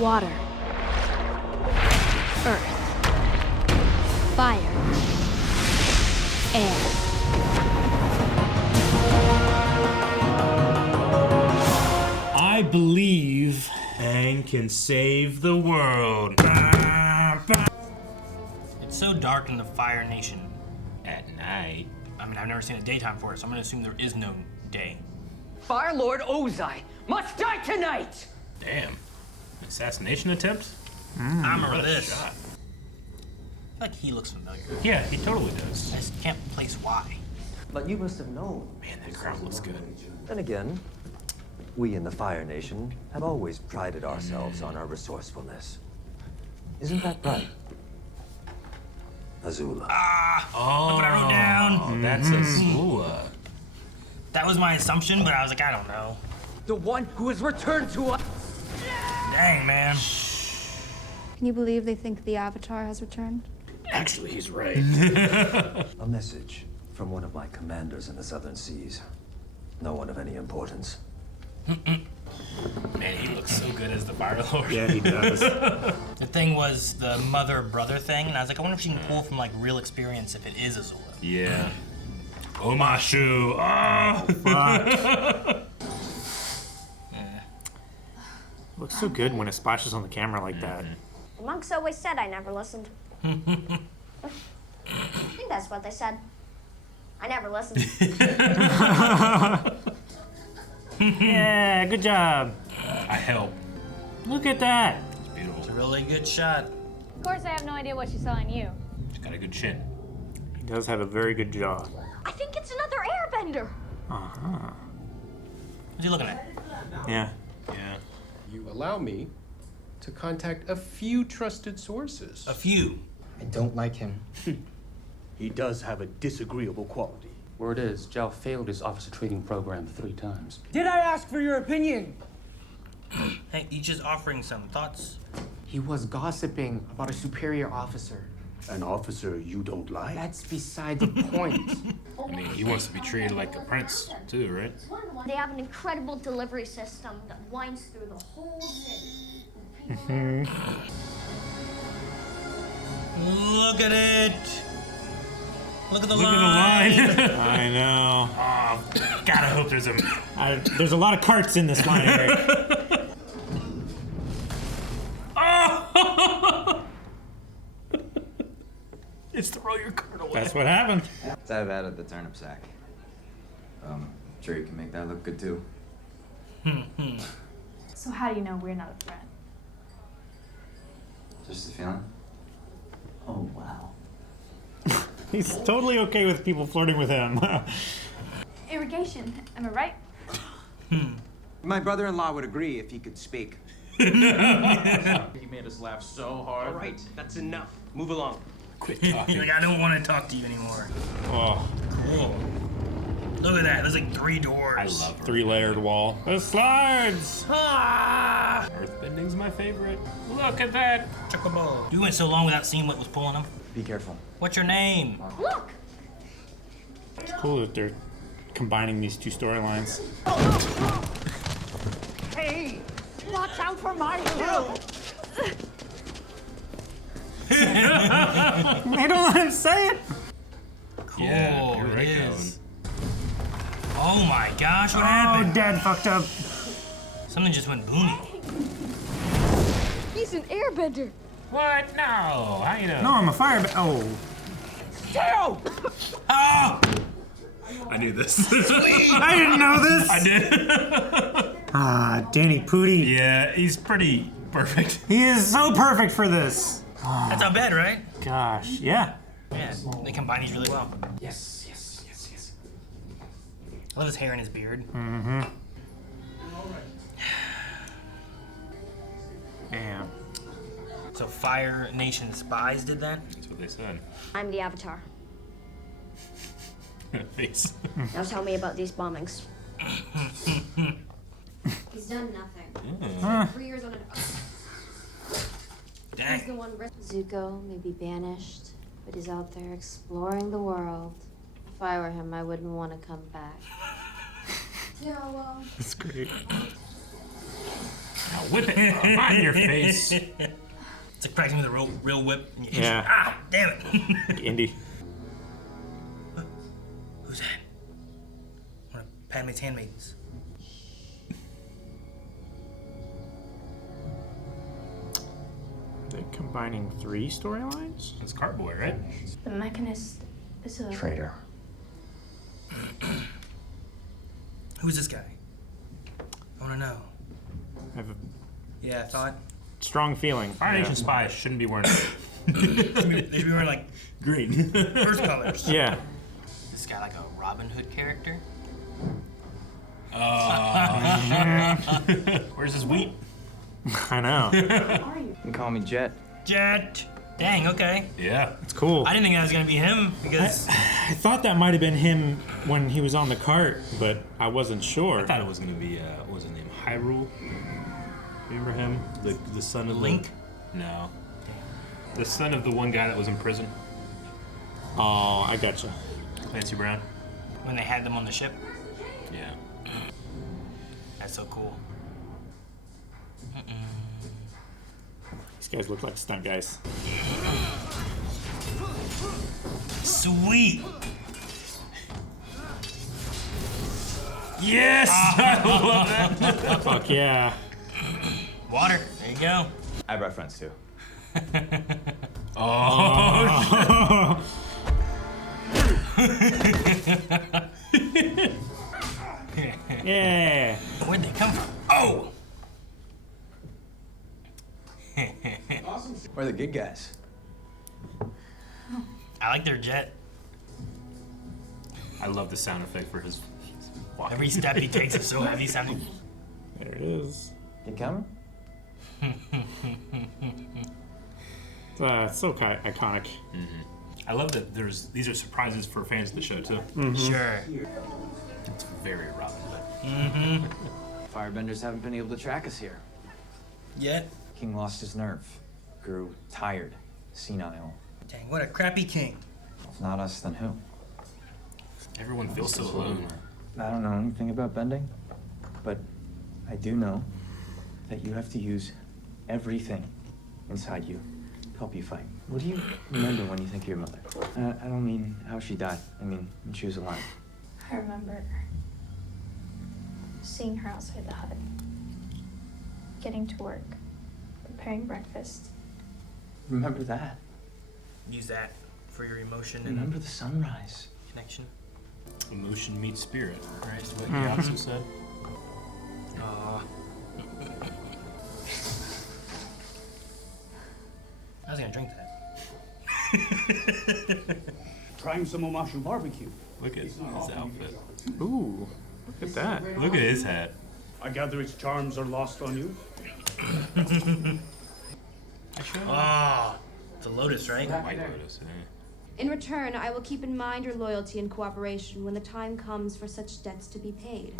Water. Earth. Fire. Air. I believe and can save the world. It's so dark in the Fire Nation. At night. I mean, I've never seen a daytime for it, so I'm gonna assume there is no day. Fire Lord Ozai must die tonight! Damn. Assassination attempt? I remember this. Shot. I feel like he looks familiar. Yeah, he totally does. I just can't place why. But you must have known. Man, that crowd looks good. Then again, we in the Fire Nation have always prided ourselves on our resourcefulness. Isn't that right? Azula. Look what I wrote down. That's Azula. That was my assumption, but I was like, I don't know. The one who has returned to us! Dang, man. Can you believe they think the Avatar has returned? Actually, he's right. A message from one of my commanders in the Southern Seas. No one of any importance. Man, he looks so good as the Fire Lord. Yeah, he does. The thing was the mother-brother thing, and I was like, I wonder if she can pull from like real experience if it is Azula. Yeah. Omashu. Oh, fuck. Looks so good when it splashes on the camera like that. The monks always said I never listened. I think that's what they said. I never listened. Yeah, good job. I help. Look at that. It's beautiful. It's a really good shot. Of course, I have no idea what she saw in you. He's got a good chin. He does have a very good jaw. I think it's another airbender. Uh-huh. What's he looking at? Yeah. Yeah. You allow me to contact a few trusted sources. A few. I don't like him. He does have a disagreeable quality. Word is, Chau failed his officer training program 3 times. Did I ask for your opinion? Hey, each is offering some thoughts. He was gossiping about a superior officer. An officer you don't like? That's beside the point. I mean, he wants to be treated like a prince, too, right? They have an incredible delivery system that winds through the whole city. Look at it. Look at the Look line. at the line. I know. Oh, gotta hope there's a... There's a lot of carts in this line, Eric. Oh! It's throw your card away. That's what happened. I've added the turnip sack. Sure you can make that look good too. So how do you know we're not a threat? Just a feeling. Oh, wow. He's totally okay with people flirting with him. Irrigation, am I right? My brother-in-law would agree if he could speak. He made us laugh so hard. All right, that's enough. Move along. Quit He's talking. like, I don't want to talk to you anymore. Oh, Cool. Look at that. There's like 3 doors. I love her. 3-layered wall. The slides! Ah! Earthbending's my favorite. Look at that. Chocobo. You went so long without seeing what was pulling him. Be careful. What's your name? Look! It's cool that they're combining these 2 storylines. Hey! Watch out for my hill! They don't let him say it! Cool. Yeah, you're right, it Calvin. is. Oh my gosh, what Oh, happened? Dad fucked up. Something just went booming. He's an airbender. What? No. How you know? No, I'm a firebender. Oh. Chau! Oh! I knew this. I didn't know this! I did. Ah, Danny Pudi. Yeah, he's pretty perfect. He is so perfect for this. That's not bad, right? Gosh, yeah. Yeah, they combine these really well. Yes. I love his hair and his beard. Mm-hmm. Damn. So Fire Nation spies did that? That's what they said. I'm the Avatar. Face. Now tell me about these bombings. He's done nothing. 3 years on an... Dang. He's the one... Zuko may be banished, but he's out there exploring the world. If I were him, I wouldn't want to come back. That's great. Now whip it right in your face. It's like practicing with a real whip. And you hit Yeah. you. Ah, damn it. Indy. Who's that? One of Padme's handmaidens. They're combining 3 storylines? It's Cartboy, right? The Mechanist is a Traitor. Who's this guy? I want to know. I have a Yeah, I thought. strong feeling. Fire Nation spies shouldn't be wearing it. They should be wearing like Green. Earth colors. Yeah. This guy like a Robin Hood character? Where's his wheat? I know. You can call me Jet. Jet. Dang, okay. Yeah. It's cool. I didn't think that was gonna be him because I thought that might have been him when he was on the cart, but I wasn't sure. I thought it was gonna be what was his name? Hyrule. Remember him? The son of Link? No. The son of the one guy that was in prison. Oh, I gotcha. Clancy Brown. when they had them on the ship. Yeah. That's so cool. These guys look like stunt guys. Sweet. Yes! I love that. Fuck yeah. Water. There you go. I brought friends too. Oh. Yeah. Where'd they come from? Oh! We're the good guys. I like their jet. I love the sound effect for his walk. Every step he takes is so heavy sounding. There it is. You coming? It's so iconic. I love that these are surprises for fans of the show too. Sure. It's very Robin Hood. Firebenders haven't been able to track us here. Yet? King lost his nerve. Grew tired. Senile. Dang, what a crappy king. If not us, then who? Everyone feels so alone. I don't know anything about bending, but I do know that you have to use everything inside you to help you fight. What do you remember when you think of your mother? I don't mean how she died. I mean when she was alive. I remember seeing her outside the hut, getting to work, preparing breakfast. Remember that. Use that for your emotion and Remember the sunrise. connection. Emotion meets spirit, right? Is what he also said. Aww. I was gonna drink that. Trying some Omashu barbecue. Look at his outfit. Ooh, look at that. Look at his hat. I gather its charms are lost on you. Ah, the lotus, right? White Lotus, eh? In return, I will keep in mind your loyalty and cooperation when the time comes for such debts to be paid.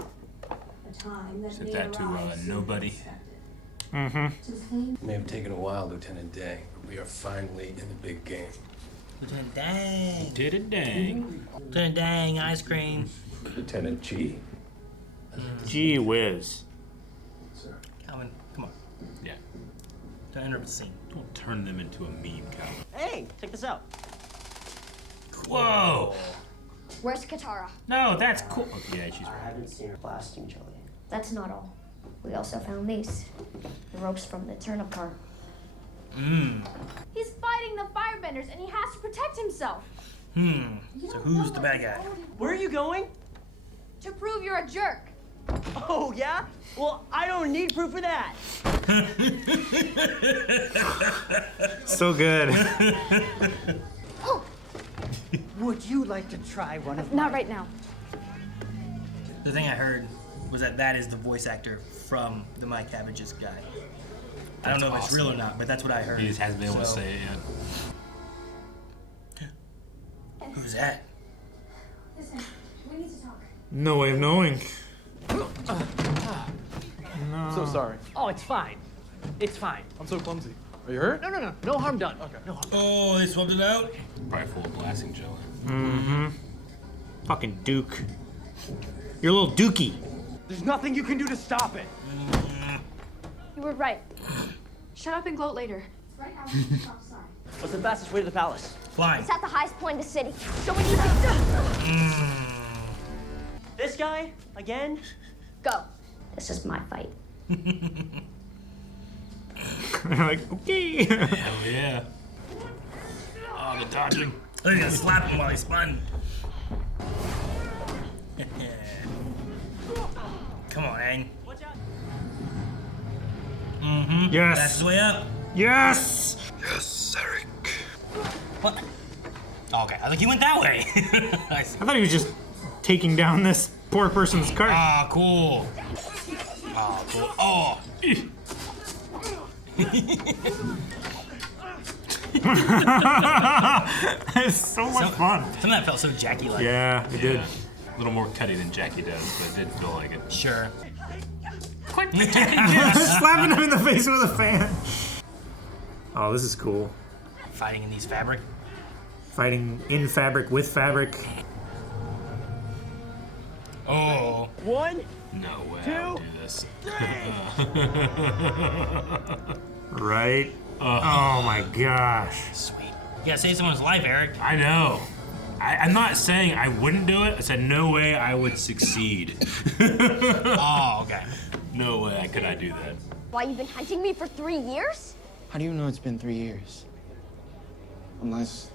A time that Said may that to arrive sooner nobody. than expected. It may have taken a while, Lieutenant Day, but we are finally in the big game. Lieutenant Dang. Did it dang. Lieutenant Dang, ice cream. Lieutenant G. Gee whiz. Calvin, come on. Yeah. Don't interrupt the scene. Don't turn them into a meme, Cal. Hey, check this out. Whoa! Where's Katara? No, that's cool. Okay, yeah, she's I right. haven't seen her blasting Jelly. That's not all. We also found these. The ropes from the turnip cart. He's fighting the firebenders and he has to protect himself. So who's the bad guy? Where are you going? To prove you're a jerk. Oh, yeah? Well, I don't need proof of that. So good. Oh, Would you like to try one of not right now. The thing I heard was that is the voice actor from my Cabbage's guy. I don't know if it's real or not, but that's what I heard. He just hasn't been able to So, say it yet. Who's that? Listen, we need to talk. No way of knowing. So sorry. Oh, it's fine. It's fine. I'm so clumsy. Are you hurt? No. No harm done. Okay. No harm. Oh, they swapped it out? Probably full of blasting jelly. Fucking Duke. You're a little dookie. There's nothing you can do to stop it. You were right. Shut up and gloat later. Right out outside. What's the fastest way to the palace? Flying. It's at the highest point in the city. So we need to... This guy? Again? Go. This is my fight. They're like, okay. Hell yeah. Oh, the dodging. They're gonna slap him while he spun. Come on, Aang. Mm-hmm. Yes. Fastest way up. Yes. Yes, Eric. What? Oh, okay, I think he went that way. I thought he was just taking down this poor person's cart. Ah, cool. Oh, cool. Oh. It's so much fun. Some of that felt so Jackie-like. Yeah, it did. A little more cutty than Jackie does, but it did feel like it. Sure. Slapping him in the face with a fan. Oh, this is cool. Fighting in these fabric. Fighting in fabric with fabric. Oh. 1, No way 2, I would do this. 3. Right? Oh my gosh. Sweet. You gotta save someone's life, Eric. I know. I'm not saying I wouldn't do it. I said no way I would succeed. Oh, okay. No way could I do that. Why, you've been hunting me for 3 years? How do you know it's been 3 years? Unless...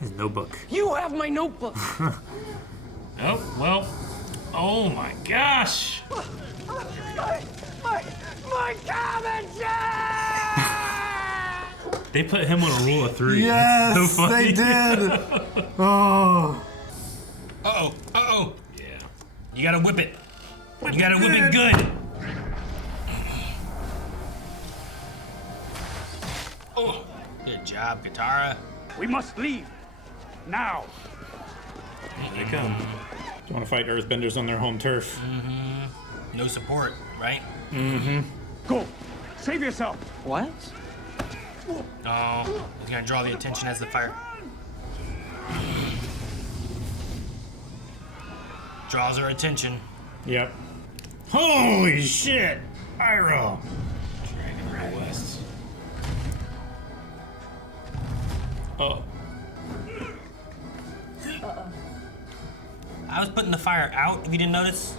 His notebook. You have my notebook. Oh, well. Oh my gosh. My cabbage! They put him on a rule of 3. Yes, That's so funny. they did. Oh. Uh-oh. Uh-oh. Yeah. You gotta whip it. You gotta whip it good. Oh, good job, Katara. We must leave. Now. Here they come. Do you want to fight Earthbenders on their home turf? Mm-hmm. No support, right? Mm-hmm. Go. Save yourself. What? Oh, he's gonna draw the attention as the fire. Draws her attention. Yep. Holy shit! Pyro! Dragon Rail West. Oh. I was putting the fire out, if you didn't notice.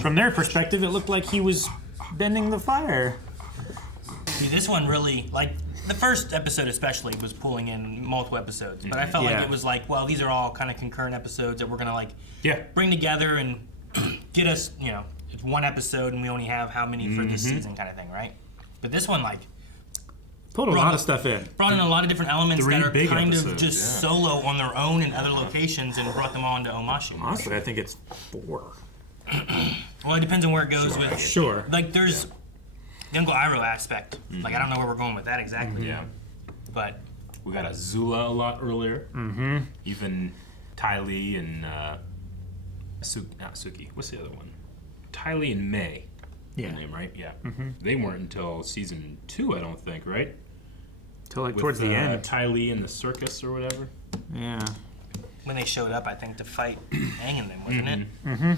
From their perspective, it looked like he was bending the fire. See, this one really, like, the first episode especially was pulling in multiple episodes, but I felt like Yeah. it was like, well, these are all kind of concurrent episodes that we're gonna like Yeah. bring together and get us, you know, it's one episode and we only have how many for this season kind of thing, right? But this one, like, Pulled a lot of stuff in. brought in a lot of different elements 3 that are big kind of episodes, just yeah. solo on their own in other locations and brought them on to Omashu. Honestly, I think it's 4. Well, it depends on where it goes with. Sure. Like, there's the Uncle Iroh aspect. Like, I don't know where we're going with that exactly. Yeah. But We got Azula a lot earlier. Mm-hmm. Even Ty Lee and not Suki. What's the other one? Ty Lee and May. Yeah. Their name, right? Yeah. Mm-hmm. They weren't until season 2, I don't think, right? Till like With, towards the end. Ty Lee in the circus or whatever. Yeah. when they showed up, I think, to fight Aang and them, wasn't it? Mm-hmm.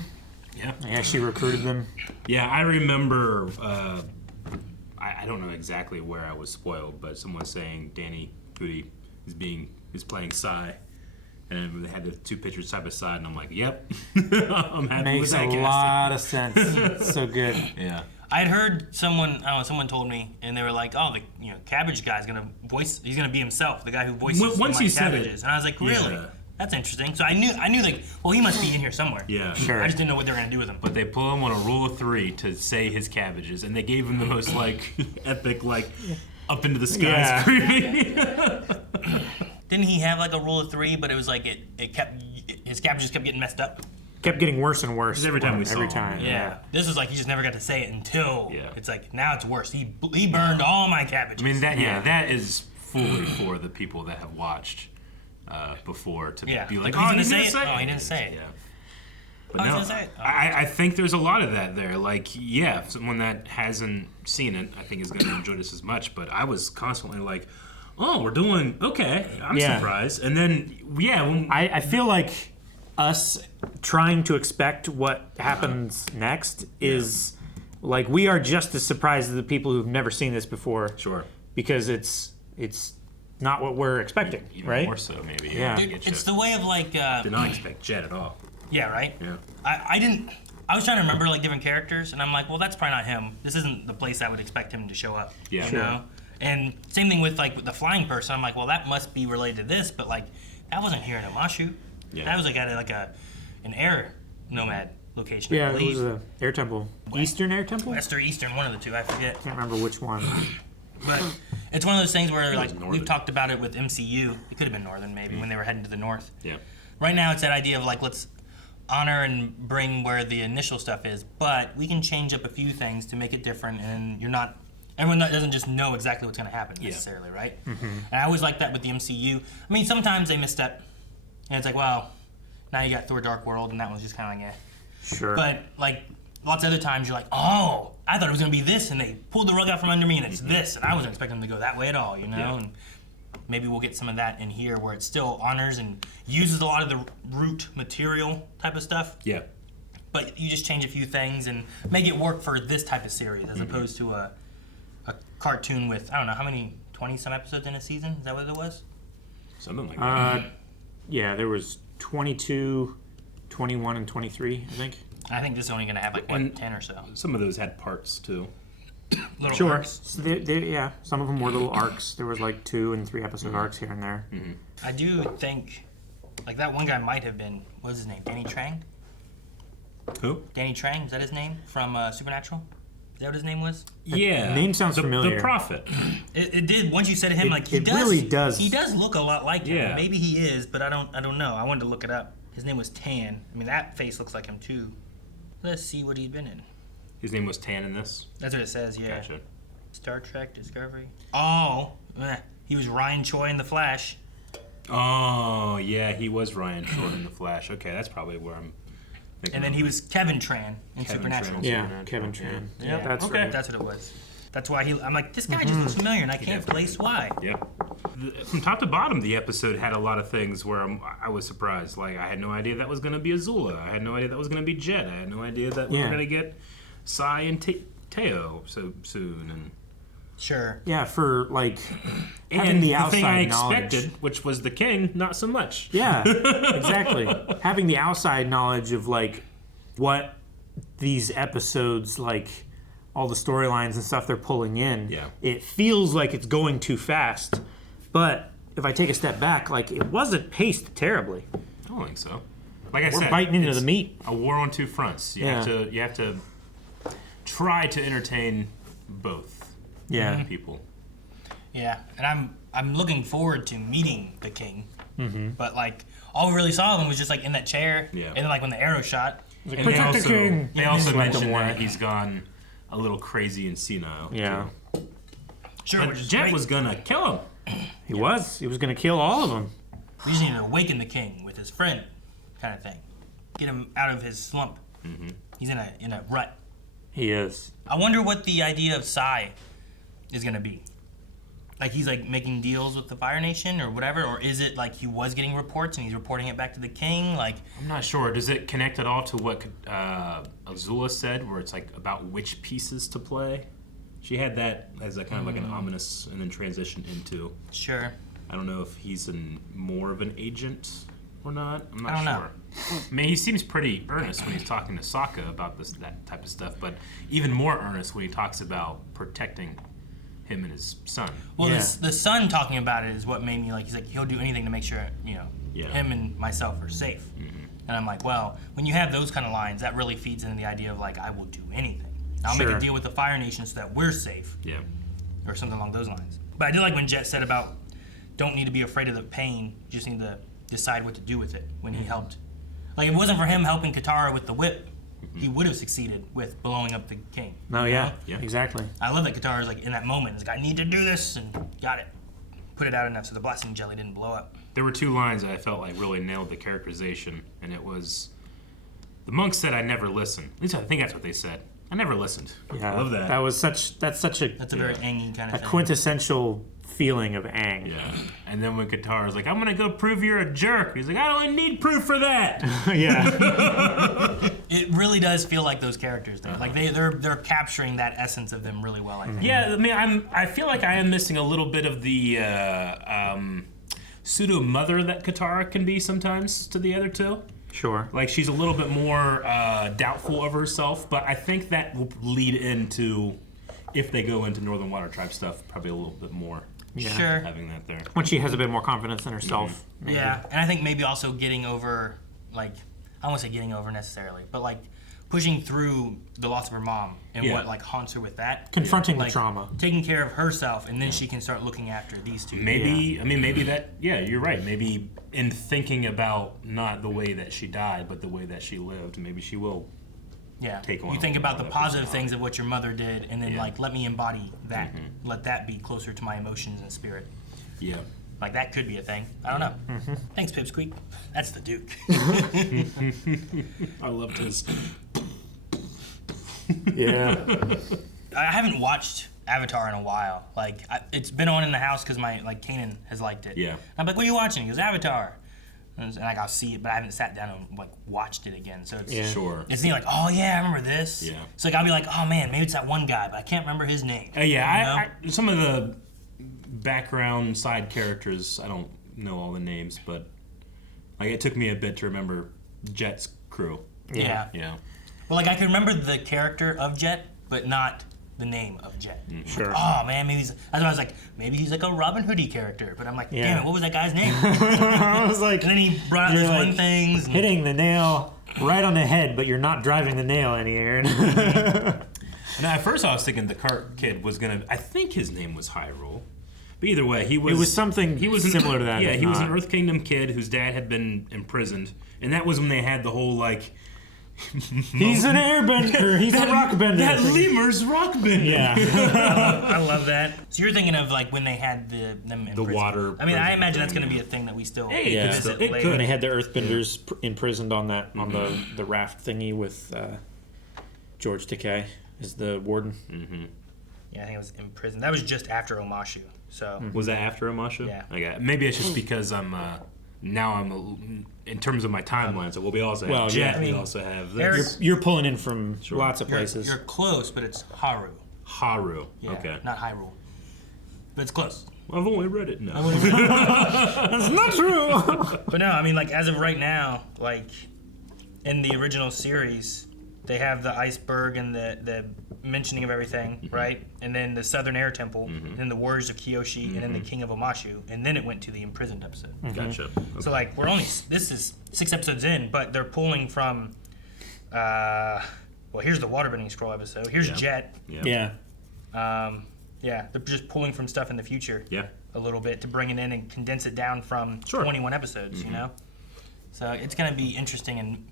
Yeah. I actually recruited them. Yeah, I remember. I don't know exactly where I was spoiled, but someone saying Danny Pudi is playing Psy, and they had the 2 pictures side by side, and I'm like, yep, I'm happy Makes with that a casting. lot of sense. It's so good. Yeah. I had heard someone told me, and they were like, "Oh, the Cabbage guy's gonna he's gonna be himself, the guy who voices Once the you said Cabbages." it, And I was like, "Really? yeah. That's interesting." So I knew like, well, he must be in here somewhere. Yeah. Sure. I just didn't know what they were gonna do with him. But they pull him on a rule of 3 to say his cabbages, and they gave him the most like epic like up into the sky Yeah. screaming. Didn't he have like a rule of 3? But it was like his cabbages kept getting messed up. Kept getting worse and worse. Every time we saw Every him, time. Yeah. This is like he just never got to say it until Yeah. it's like now it's worse. He burned all my cabbages. I mean that is fully for the people that have watched before to be like, He's oh, gonna he's say gonna it. say Oh, he didn't say it. Yeah. Oh, But he's no, gonna say it. Oh. I think there's a lot of that there. Like, yeah, someone that hasn't seen it, I think is going to enjoy this as much. But I was constantly like, oh, we're doing okay. I'm surprised. And then, yeah, when, I feel like us trying to expect what happens next is Like, we are just as surprised as the people who've never seen this before. Sure. Because it's not what we're expecting, Even right? more so, maybe. Yeah. Dude, it's the way of like. Did not expect Jet at all. Yeah, right? Yeah. I didn't. I was trying to remember like different characters, and I'm like, well, that's probably not him. This isn't the place I would expect him to show up. Yeah. You know? And same thing with like the flying person. I'm like, well, that must be related to this, but like that wasn't here in Omashu. Yeah. That was like at an air nomad location. Yeah, I it believe. was a air temple. Eastern air temple? West or Eastern, one of the two. I forget. Can't remember which one. But it's one of those things where like northern. we've talked about it with MCU. It could have been northern maybe when they were heading to the north. Yeah. Right now it's that idea of like let's honor and bring where the initial stuff is, but we can change up a few things to make it different, and everyone doesn't just know exactly what's going to happen necessarily, right? Mm-hmm. And I always like that with the MCU. I mean, sometimes they misstep, and it's like, well, now you got Thor: Dark World, and that one's just kind of like, eh. Sure. But like lots of other times, you're like, oh, I thought it was going to be this, and they pulled the rug out from under me, and it's this, and I wasn't expecting them to go that way at all, you know? Yeah. And maybe we'll get some of that in here where it still honors and uses a lot of the root material type of stuff. Yeah. But you just change a few things and make it work for this type of series as opposed to a cartoon with, I don't know, how many, 20-some episodes in a season? Is that what it was? Something like that. Yeah, there was 22, 21, and 23, I think. I think this is only going to have like, And 10 or so. Some of those had parts, too. Little Sure. arcs. So yeah, some of them were little arcs. There was like 2 and 3 episode arcs here and there. Mm-hmm. I do think, like that one guy might have been, what was his name, Danny Trang? Who? Danny Trang, is that his name from Supernatural? Is that what his name was? Yeah. Name sounds familiar. The Prophet. It did. Once you said him, like he it does. really does. He does look a lot like him. Yeah. Maybe he is, but I don't know. I wanted to look it up. His name was Tan. I mean, that face looks like him too. Let's see what he's been in. His name was Tan in this? That's what it says. Yeah. Gotcha. Star Trek Discovery. Oh, he was Ryan Choi in The Flash. Oh, yeah, he was Ryan Short in The Flash. Okay, that's probably where I'm thinking. And then of. he was Kevin Tran in Kevin Supernatural. Tran. Yeah, Supernatural. Kevin Tran. Yeah, That's okay. right. That's what it was. That's why I'm like, this guy just looks familiar, and I can't place why. Yeah. From top to bottom, the episode had a lot of things where I was surprised. Like, I had no idea that was going to be Azula. I had no idea that was going to be Jet. I had no idea that we were going to get Sai and Teo so soon. And Sure. Yeah, for like having and the outside thing I knowledge. expected, which was the king, not so much. Yeah, exactly. Having the outside knowledge of like what these episodes, like all the storylines and stuff they're pulling in, Yeah. it feels like it's going too fast. But if I take a step back, like it wasn't paced terribly. I don't think so. Like I We're said, biting into it's the meat. A war on two fronts. You have to try to entertain both. People. Yeah, and I'm looking forward to meeting the king. Mm-hmm. But like all we really saw of him was just like in that chair. Yeah. And then like when the arrow shot. Like, And they "Protect the also, king!" they also Just let them mentioned that walk. he's gone a little crazy and senile. Yeah. too. Sure, But which is Jet great. was gonna kill him. He was going to kill all of them. We just need to awaken the king with his friend, kind of thing. Get him out of his slump. Mm-hmm. He's in a rut. He is. I wonder what the idea of Sai is gonna be. Like he's like making deals with the Fire Nation or whatever, or is it like he was getting reports and he's reporting it back to the king? Like I'm not sure. Does it connect at all to what Azula said, where it's like about which pieces to play? She had that as a kind of like an ominous, and then transition into. Sure. I don't know if he's more of an agent or not. I'm not I don't sure. know. I mean, he seems pretty earnest when he's talking to Sokka about that type of stuff, but even more earnest when he talks about protecting him and his son. Well, the son talking about it is what made me like. He's like he'll do anything to make sure him and myself are safe. Mm-hmm. And I'm like, well, when you have those kind of lines, that really feeds into the idea of like I will do anything. I'll make a deal with the Fire Nation so that we're safe. Yeah. Or something along those lines. But I did like when Jet said about don't need to be afraid of the pain, you just need to decide what to do with it when he helped. Like if it wasn't for him helping Katara with the whip, he would have succeeded with blowing up the king. No, yeah, exactly. I love that Katara's like in that moment, he's like, I need to do this, and got it. Put it out enough so the blasting jelly didn't blow up. There were two lines that I felt like really nailed the characterization, and it was, the monk said, "I never listen." At least I think that's what they said. I never listened. Yeah, I love that. That's such a That's a very Aang kind of a thing. quintessential feeling of Aang. Yeah. And then when Katara's like, I'm gonna go prove you're a jerk. He's like, I don't need proof for that. Yeah. It really does feel like those characters. Like they're capturing that essence of them really well. I think. Yeah, I mean, I feel like I am missing a little bit of the pseudo mother that Katara can be sometimes to the other two. Sure. Like she's a little bit more doubtful of herself, but I think that will lead into, if they go into Northern Water Tribe stuff, probably a little bit more. Yeah. Sure. Having that there. When she has a bit more confidence in herself. Maybe. Yeah, and I think maybe also getting over, like, I won't say getting over necessarily, but like pushing through the loss of her mom and what like haunts her with that. Confronting like, the trauma. Taking care of herself, and then she can start looking after these two. Maybe, I mean, maybe that, yeah, you're right. Maybe in thinking about not the way that she died, but the way that she lived, maybe she will take on. You think about the positive things of what your mother did, and then like, let me embody that. Let that be closer to my emotions and spirit. Yeah. Like that could be a thing. I don't know. Thanks, Pipsqueak. That's the Duke. I loved his. Yeah. I haven't watched Avatar in a while. Like it's been on in the house because my Kanan has liked it. Yeah. I'm like, what are you watching? He goes, Avatar. And like I'll see it, but I haven't sat down and like watched it again. So it's Sure. It's neat, like, oh yeah, I remember this. Yeah. So like I'll be like, oh man, maybe it's that one guy, but I can't remember his name. Yeah, I some of the background side characters, I don't know all the names, but like it took me a bit to remember Jet's crew. Yeah. Yeah. Well, like I can remember the character of Jet, but not the name of Jet. Sure. Like, oh man, maybe that's why I was like, maybe he's like a Robin Hoodie character. But I'm like, Yeah. damn it, what was that guy's name? I was like, and then he brought out you're these like one things. And, hitting the nail right on the head, but you're not driving the nail any, Aaron. And at first I was thinking the cart kid was gonna, I think his name was Hyrule. But either way, he was. It was something similar to that. Yeah, if he was not. an Earth Kingdom kid whose dad had been imprisoned, and that was when they had the whole like. He's an airbender. He's a rock bender. That lemur's rock bender. Yeah. I love that. So you're thinking of like when they had them in The prison. water I mean, I prison imagine that's thing, going to be a thing that we still Yeah. visit It later. When they had the Earthbenders imprisoned on that on the raft thingy with George Takei as the warden. Mm-hmm. Yeah, I think it was in prison. That was just after Omashu. So Was that after Omashu? Yeah. Okay. Maybe it's just because I'm in terms of my timeline. So we also have Jet. I mean, we also have this. You're pulling in from lots of you're, places. you're close, but it's Haru. Haru. Yeah, Okay. not Hyrule. But it's close. I've only read it. No. That's not true. But no, I mean, like, as of right now, like, in the original series, they have the iceberg and the mentioning of everything, right? And then the Southern Air Temple, and then the Warriors of Kyoshi, and then the King of Omashu, and then it went to the imprisoned episode. Gotcha. Okay. So, like, this is 6 episodes in, but they're pulling from, well, here's the waterbending scroll episode. Here's Jet. Yeah. Yeah, they're just pulling from stuff in the future. Yeah. A little bit to bring it in and condense it down from 21 episodes, you know? So it's going to be interesting, and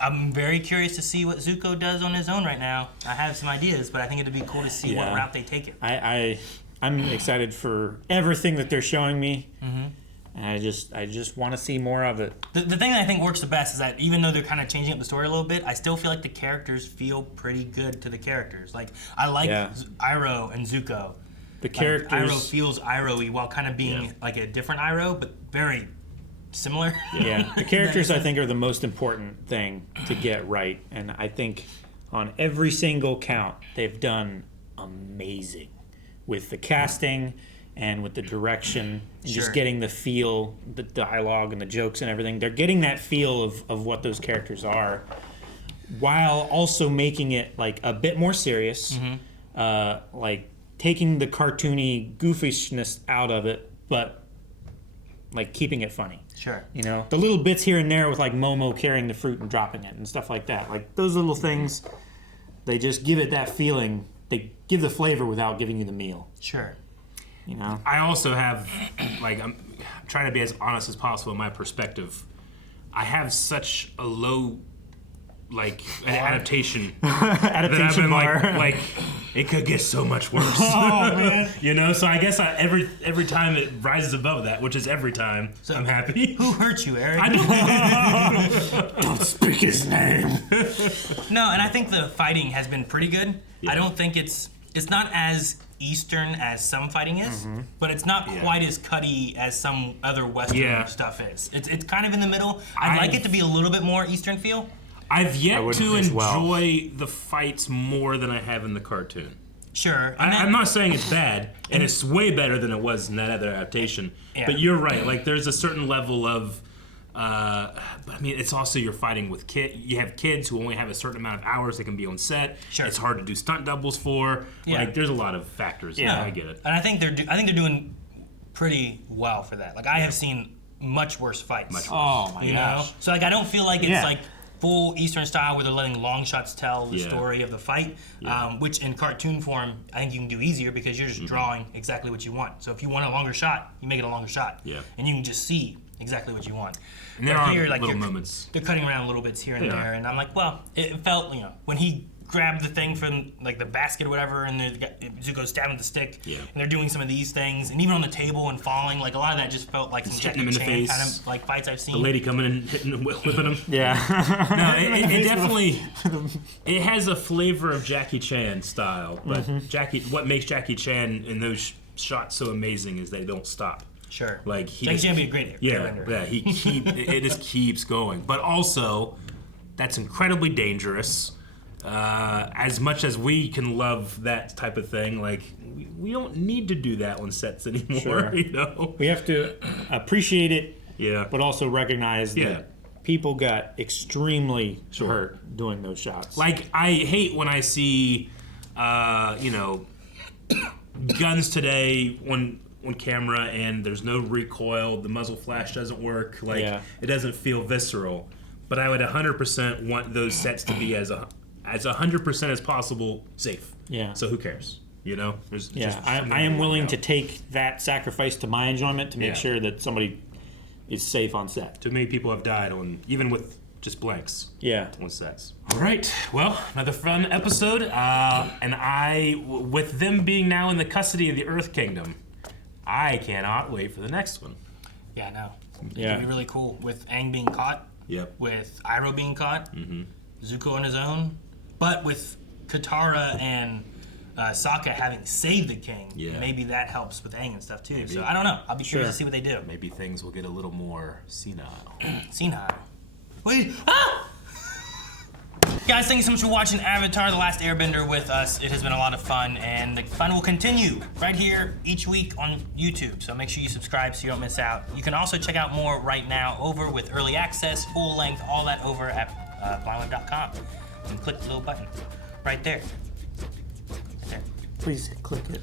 I'm very curious to see what Zuko does on his own right now. I have some ideas, but I think it'd be cool to see what route they take it. I'm excited for everything that they're showing me. And I just want to see more of it. The thing that I think works the best is that even though they're kind of changing up the story a little bit, I still feel like the characters feel pretty good to the characters. Like, I like Iroh and Zuko. The characters... Like, Iroh feels Iroh-y while kind of being like a different Iroh, but very similar. Yeah, the characters I think are the most important thing to get right, and I think on every single count they've done amazing with the casting and with the direction, and just getting the feel, the dialogue and the jokes and everything. They're getting that feel of what those characters are, while also making it like a bit more serious, like taking the cartoony goofishness out of it, but like keeping it funny. Sure. You know, the little bits here and there with like Momo carrying the fruit and dropping it and stuff like that. Like those little things, they just give it that feeling. They give the flavor without giving you the meal. Sure. You know? I also have, like, I'm trying to be as honest as possible in my perspective. I have such a low, like, adaptation that I've been like, it could get so much worse. Oh, man. You know, so I guess every time it rises above that, which is every time, I'm happy. Who hurt you, Eric? Don't speak his name. No, and I think the fighting has been pretty good. Yeah. I don't think it's it's not as Eastern as some fighting is, but it's not quite as cutty as some other Western stuff is. It's kind of in the middle. I'd like it to be a little bit more Eastern feel. I've yet to enjoy the fights more than I have in the cartoon. Sure. I'm not saying it's bad, and it's way better than it was in that other adaptation. Yeah. But you're right. Like, there's a certain level of, but I mean, it's also you're fighting with you have kids who only have a certain amount of hours they can be on set. Sure. It's hard to do stunt doubles for. Yeah. Like, there's a lot of factors. Yeah, I get it. And I think they're doing pretty well for that. Like, I have seen much worse fights. Much worse. Oh my gosh. So like, I don't feel like it's like full Eastern style where they're letting long shots tell the story of the fight, which in cartoon form I think you can do easier because you're just drawing exactly what you want. So if you want a longer shot, you make it a longer shot, and you can just see exactly what you want. And there are little moments. They're cutting around little bits here and there, and I'm like, well, it felt, when he grabbed the thing from like the basket or whatever, and Zuko's stabbing the stick, and they're doing some of these things, and even on the table and falling, like a lot of that just felt like some Jackie Chan kind of like fights I've seen. The lady coming and hitting him, whipping him. Yeah. No, it definitely it has a flavor of Jackie Chan style, but what makes Jackie Chan in those shots so amazing is they don't stop. Sure. Like Jackie Chan would be a great Airbender. Yeah, it just keeps going. But also, that's incredibly dangerous. As much as we can love that type of thing, like we don't need to do that on sets anymore. Sure. We have to appreciate it, but also recognize that people got extremely hurt doing those shots. Like, I hate when I see, guns today on camera and there's no recoil, the muzzle flash doesn't work, like it doesn't feel visceral. But I would 100% want those sets to be as 100% as possible safe. Yeah. So who cares? There's I am willing to take that sacrifice to my enjoyment to make sure that somebody is safe on set. Too many people have died even with just blanks. Yeah. On sets. All right. Well, another fun episode. And with them being now in the custody of the Earth Kingdom, I cannot wait for the next one. Yeah, no. Yeah. It'd be really cool with Aang being caught. Yep. With Iroh being caught. Zuko on his own. But with Katara and Sokka having saved the king, maybe that helps with Aang and stuff too. Maybe. So I don't know. I'll be curious to see what they do. Maybe things will get a little more senile. Senile. Wait. Ah! Guys, thank you so much for watching Avatar: The Last Airbender with us. It has been a lot of fun, and the fun will continue right here each week on YouTube. So make sure you subscribe so you don't miss out. You can also check out more right now over with early access, full length, all that over at blindweb.com. And click the little button right there. Right there. Please click it.